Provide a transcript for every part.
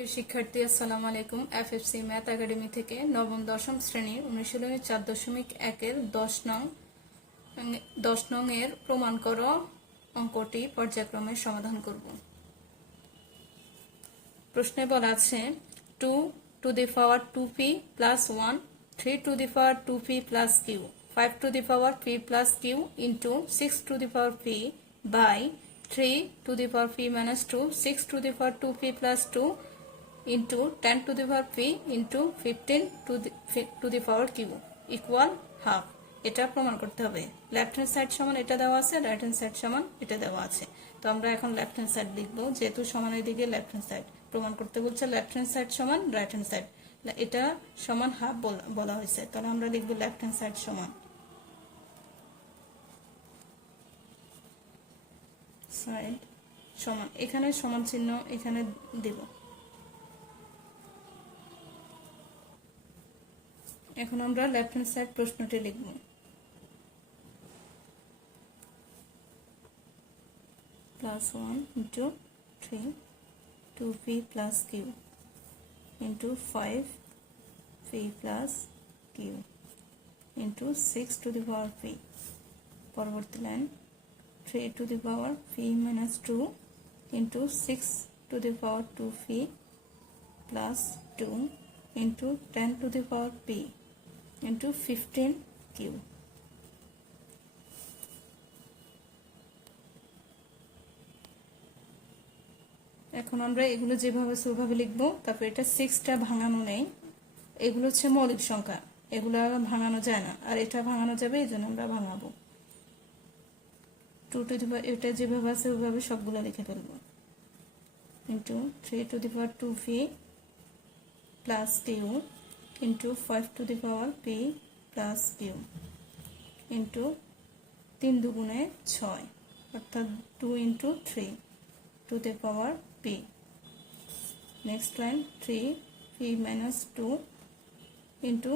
প্রিয় শিক্ষার্থী আসসালামু আলাইকুম। এফএফসি ম্যাথ একাডেমি থেকে নবম দশম শ্রেণীর অনুশীলনী 4.1 10 নং এর প্রমাণ করো অঙ্কটি পর্যায়ক্রমে সমাধান করব। প্রশ্নে বলা আছে 2 to the power 2p plus 1, 3 to the power 2p plus q, 5 to the power p plus q into 6 to the power p by 3 to the power p minus 2, 6 to the power 2p plus 2 into 10 to the power p into 15 to the power q equal half। এটা প্রমাণ করতে হবে। Left hand side সমান এটা দেওয়া আছে, right hand side সমান এটা দেওয়া আছে। তো আমরা এখন লেফট হ্যান্ড সাইড লিখবো, যেহেতু সমানের দিকে লেফট হ্যান্ড সাইড প্রমাণ করতে বলছে। লেফট হ্যান্ড সাইড সমান রাইট হ্যান্ড সাইড, এটা সমান হাফ বলা হয়েছে, তাহলে আমরা লিখবো লেফট হ্যান্ড সাইড সমান সাইড সমান, এখানে সমান চিহ্ন এখানে দেব। এখন আমরা লেফট হ্যান্ড সাইড প্রশ্নটি লিখব। +1 into 3 2p plus q into 5p plus q into 6 to the power p, পরবর্তী line 3 to the power p minus 2 into 6 to the power 2p plus 2 into 10 to the power p into 15q। এখন আমরা এগুলো যেভাবে সেভাবে লিখবো। তারপর এটা 6টা ভাঙানো নেই, এগুলো হচ্ছে মৌলিক সংখ্যা, এগুলো ভাঙানো যায় না, আর এটা ভাঙানো যাবে, এই জন্য আমরা ভাঙাবো। 2 to the power, এটা যেভাবে আছে ওইভাবে সবগুলো লিখে ফেলবো। into 3 to the power 2p plus q into 5 to the power p plus q into 3 দুগুণে 6, অর্থাৎ 2 into 3 to the power p। next line 3p minus 2 into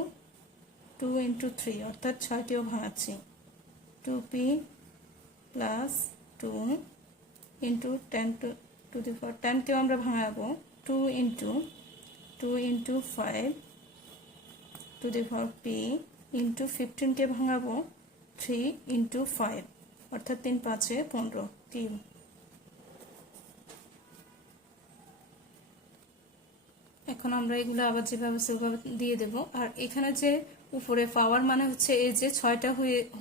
2 into 3, অর্থাৎ 6টিও ভাঙাচ্ছি, 2p plus 2 into 10 to the power 10 কেও আমরা ভাঙাবো, 2 into 5 to the power p into 15 K ভাঙাবো 3 into 5, অর্থাৎ 3 5 15 q। এখন আমরা এগুলো আবার যেভাবে সেভাবে দিয়ে দেব। আর এখানে যে উপরে পাওয়ার মানে হচ্ছে এই যে 6টা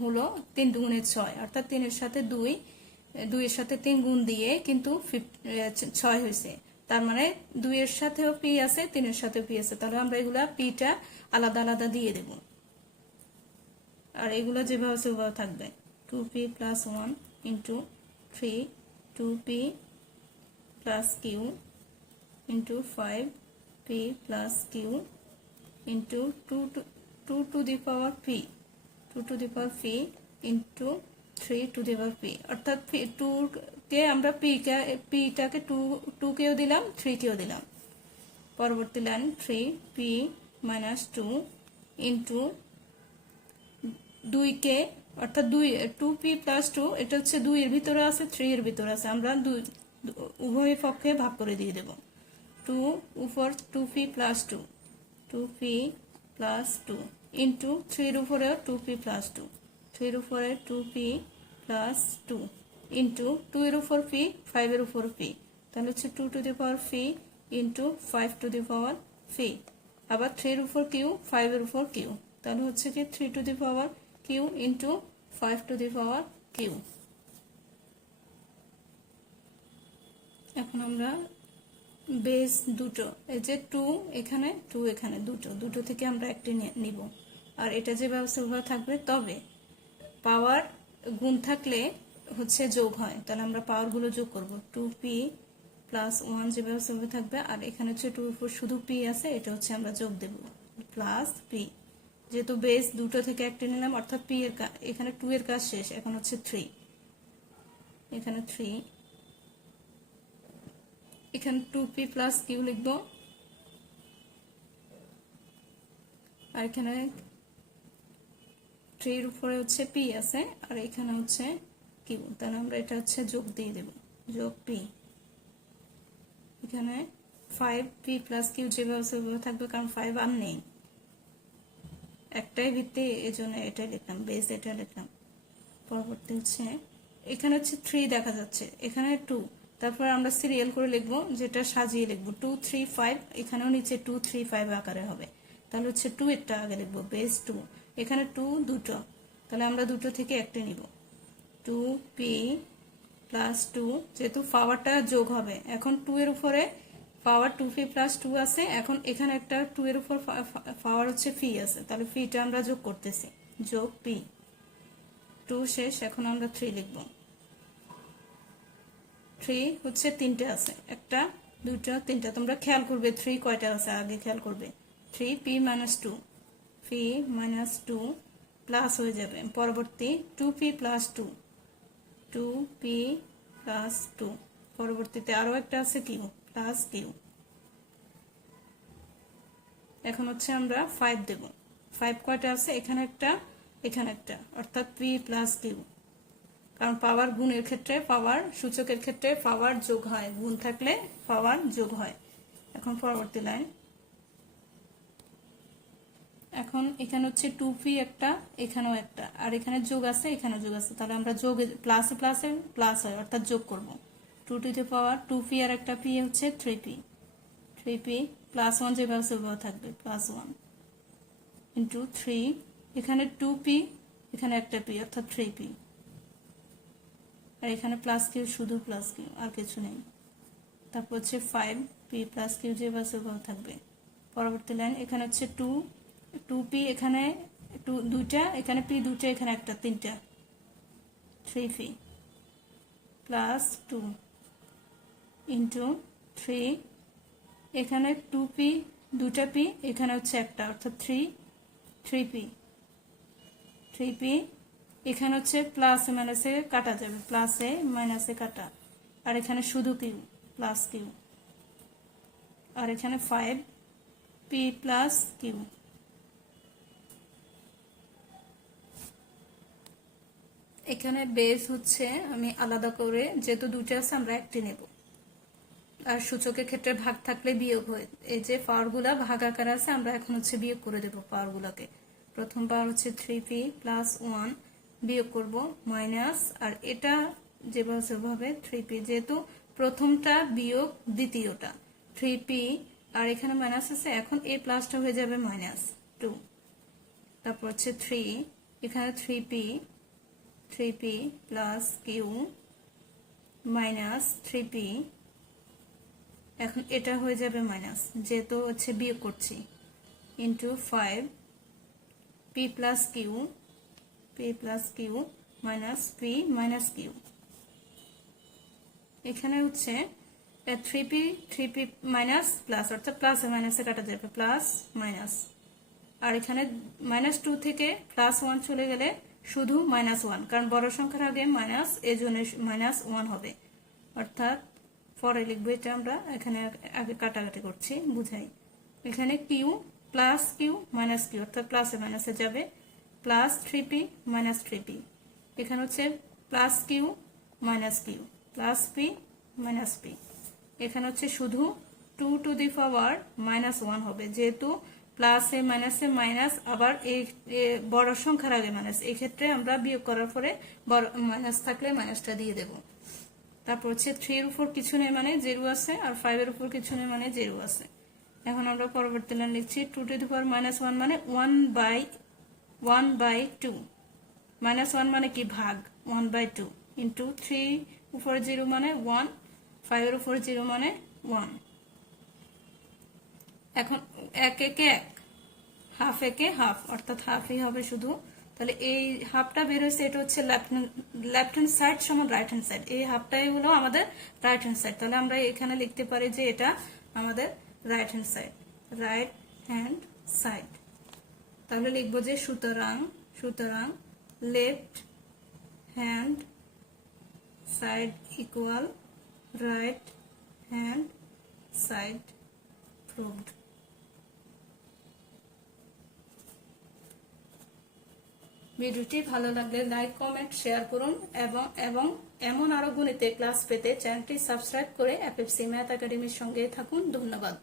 হলো 3 দুগুণে 6, অর্থাৎ 3 এর সাথে 2 এর সাথে 3 গুণ দিয়ে কিন্তু 6 হয়েছে, তার মানে 2 এর সাথেও p আছে, 3 এর সাথেও p আছে, তাহলে আমরা এগুলা pটা আলাদা আলাদা দিয়ে দেব। আর এগুলো যেভাবে সেভাবে থাকবে। 2p plus 1 into 3 2p plus q into 5p plus q into 2 to the power p, 2 to the power p into 3 to the power p, অর্থাৎ 2 কে আমরা p টাকে 2 কেও দিলাম, 3 কেও দিলাম। পরবর্তী লাইন 3p minus 2 into 2 কে, অর্থাৎ 2p plus 2, এটা হচ্ছে 2 এর ভিতরে আছে, 3 এর ভিতরে আছে, আমরা উভয় পক্ষে ভাগ করে দিয়ে দেব। 2 উপর 2p plus 2, 2p plus 2 into 3 এর উপরেও 2p plus 2, 3 এর উপরে 2p plus 2 into 2 এর উপর p, 5 এর উপর p, তাহলে হচ্ছে 2 to the power p into 5 to the power p, আবার 3 এর উপর q, 5 এর উপর q, তাহলে হচ্ছে কি 3 to the power q into 5 to the power q। এখন আমরা বেস দুটো, এই যে 2 এখানে 2 এখানে, দুটো থেকে আমরা একটি নিব। আর এটা যে ব্যবস্থা থাকবে, তবে পাওয়ার গুণ থাকলে হচ্ছে যোগ হয়, তাহলে আমরা পাওয়ার গুলো যোগ করব। 2p plus 1 যে ব্যবস্থা থাকবে, আর এখানে হচ্ছে 2 উপর শুধু p আছে, এটা হচ্ছে আমরা যোগ দেব প্লাস p। যেহেতু বেস দুটো থেকে একটি নিলাম, অর্থাৎ p এর এখানে 2 এর কাজ শেষ, এখন হচ্ছে 3, এখানে 3, এখানে 2p plus q লিখব, আর এখানে 3 এর উপরে হচ্ছে p আছে, আর এখানে হচ্ছে q, তাহলে আমরা এটা হচ্ছে যোগ দিয়ে দেব, যোগ p। এখানে 5p প্লাস কিউ যেভাবে সেভাবে থাকবে, কারণ 5 আর নেই, একটাই ভিত্তি, এই জন্য এটাই লিখলাম, বেস এটা লিখলাম। পরবর্তী হচ্ছে এখানে হচ্ছে 3 দেখা যাচ্ছে, এখানে 2, তারপর আমরা সিরিয়াল করে লিখবো, যেটা সাজিয়ে লিখবো 2 3 5, এখানেও নিচে 2 3 5 আকারে হবে। তাহলে হচ্ছে 2 এরটা আগে লিখবো, বেস 2, এখানে 2 দুটো, তাহলে আমরা দুটো থেকে একটা নিব, 2p প্লাস 2, যেহেতু পাওয়ারটা যোগ হবে, এখন 2 এর উপরে পাওয়ার 2p প্লাস 2 আছে, এখন এখানে একটা 2 এর উপর পাওয়ার হচ্ছে পি আছে, তাহলে পিটা আমরা যোগ করতেছি, যোগ পি। 2 শেষ, এখন আমরা 3 লিখব। 3 হচ্ছে তিনটে আছে, একটা দুটো তিনটা, তোমরা খেয়াল করবে 3 কয়টা আছে আগে খেয়াল করবে। 3p minus 2, P minus 2 plus হয়ে যাবে পরবর্তী 2p প্লাস 2, 2p প্লাস 2, পরবর্তীতে আরো একটা আছে কিউ প্লাস কিউ। এখন হচ্ছে আমরা 5 দেব, 5 কয়টা আছে, এখানে একটা এখানে একটা, অর্থাৎ p প্লাস কিউ, কারণ পাওয়ার গুণের ক্ষেত্রে, পাওয়ার সূচকের ক্ষেত্রে পাওয়ার যোগ হয়, গুণ থাকলে পাওয়ার যোগ হয়। এখন পরবর্তী লাইন, এখন এখানে হচ্ছে 2p একটা, এখানেও একটা, আর এখানে যোগ আছে, এখানেও যোগ আছে, তাহলে আমরা যোগ প্লাসে প্লাসে প্লাস হয়, অর্থাৎ যোগ করব। 2 টু দি পাওয়ার 2p আর একটা p হচ্ছে 3p, 3p প্লাস 1 যেভাবে সেভাবে থাকবে, প্লাস 1 ইন্টু 3, এখানে 2p, এখানে একটা p অর্থাৎ 3p, আর এখানে প্লাস কিউ, শুধু প্লাস কিউ, আর কিছু নেই। তারপর হচ্ছে 5p প্লাস কিউ যেভাবে সেভাবে থাকবে। পরবর্তী লাইন, এখানে হচ্ছে 2p, এখানে 2 দুইটা, এখানে p দুইটা, এখানে একটা, তিনটা, 3p প্লাস 2 ইন্টু 3, এখানে 2p দুটা p, এখানে হচ্ছে একটা, অর্থাৎ 3p, 3p, এখানে হচ্ছে প্লাসে মাইনাসে কাটা যাবে, প্লাসে মাইনাসে কাটা, আর এখানে শুধু কিউ প্লাস কিউ, আর এখানে 5p প্লাস কিউ। এখানে বেস হচ্ছে আমি আলাদা করে, যেহেতু দুটো আছে আমরা একটি নেব, আর সূচকের ক্ষেত্রে ভাগ থাকলে বিয়োগ হয়, এই যে পাওয়ার গুলা ভাগ আকার আছে, আমরা এখন হচ্ছে বিয়োগ করে দেব পাওয়ার গুলাকে। প্রথম পাওয়ার হচ্ছে 3p প্লাস 1, বিয়োগ করব মাইনাস, আর এটা যেভাবে সেভাবে 3p, যেহেতু প্রথমটা বিয়োগ দ্বিতীয়টা 3p, আর এখানে মাইনাস আছে, এখন এই প্লাসটা হয়ে যাবে মাইনাস 2, তারপর হচ্ছে 3, এখানে 3p plus q minus 3p, এখন এটা হয়ে যাবে মাইনাস, যেহেতু হচ্ছে বিয়োগ করছি, into 5p plus q minus p minus q. এখানে হচ্ছে 3p মাইনাস প্লাস, অর্থাৎ প্লাসে মাইনাসে কাটা যাবে, প্লাস মাইনাস, আর এখানে মাইনাস 2 থেকে প্লাস 1 চলে গেলে শুধু মাইনাস 1, কারণ বড় সংখ্যার আগে মাইনাস, এই জন্য মাইনাস 1 হবে, অর্থাৎ পরে লিখবো এটা, আমরা এখানে আগে কাটাকাটি করছি বুঝাই। এখানে q plus q minus q, অর্থাৎ প্লাসে মাইনাসে যাবে, প্লাস 3p মাইনাস 3p, এখানে হচ্ছে plus q minus q, plus p minus p, এখানে হচ্ছে শুধু 2 টু দি পাওয়ার মাইনাস 1 হবে, যেহেতু প্লাসে মাইনাসে মাইনাস, আবার এই বড় সংখ্যার আগে মাইনাস, এই ক্ষেত্রে আমরা বিয়োগ করার পরে বড় মাইনাস থাকলে মাইনাসটা দিয়ে দেব। তারপর হচ্ছে 3 এর উপর কিছু নেই মানে 0 আছে, আর 5 এর উপর কিছু নেই মানে 0 আছে। এখন আমরা পরবর্তী লাইন লিখছি 2 টু দি পাওয়ার মাইনাস 1 মানে 1/2, মাইনাস 1 মানে কি ভাগ, 1/2 ইন্টু 3 উপরে 0 মানে 1, 5 এর উপর 0 মানে 1। এখন এক একে এক, হাফ একে হাফ, অর্থাৎ হাফই হবে শুধু, তাহলে এই হাফটা বের হয়েছে, এটা হচ্ছে লেফট হ্যান্ড সাইড সমান রাইট হ্যান্ড সাইড, এই হাফটাই হলো আমাদের রাইট হ্যান্ড সাইড, তাহলে আমরা এখানে লিখতে পারি যে এটা আমাদের রাইট হ্যান্ড সাইড, তাহলে লিখবো যে সুতরাং left hand side equal right hand side ভিডিওটি ভালো লাগলে লাইক কমেন্ট শেয়ার করুন এবং এবং এমন আরো গণিতের ক্লাস পেতে চ্যানেলটি সাবস্ক্রাইব করে এফএফসি ম্যাথ একাডেমির সঙ্গে থাকুন। ধন্যবাদ।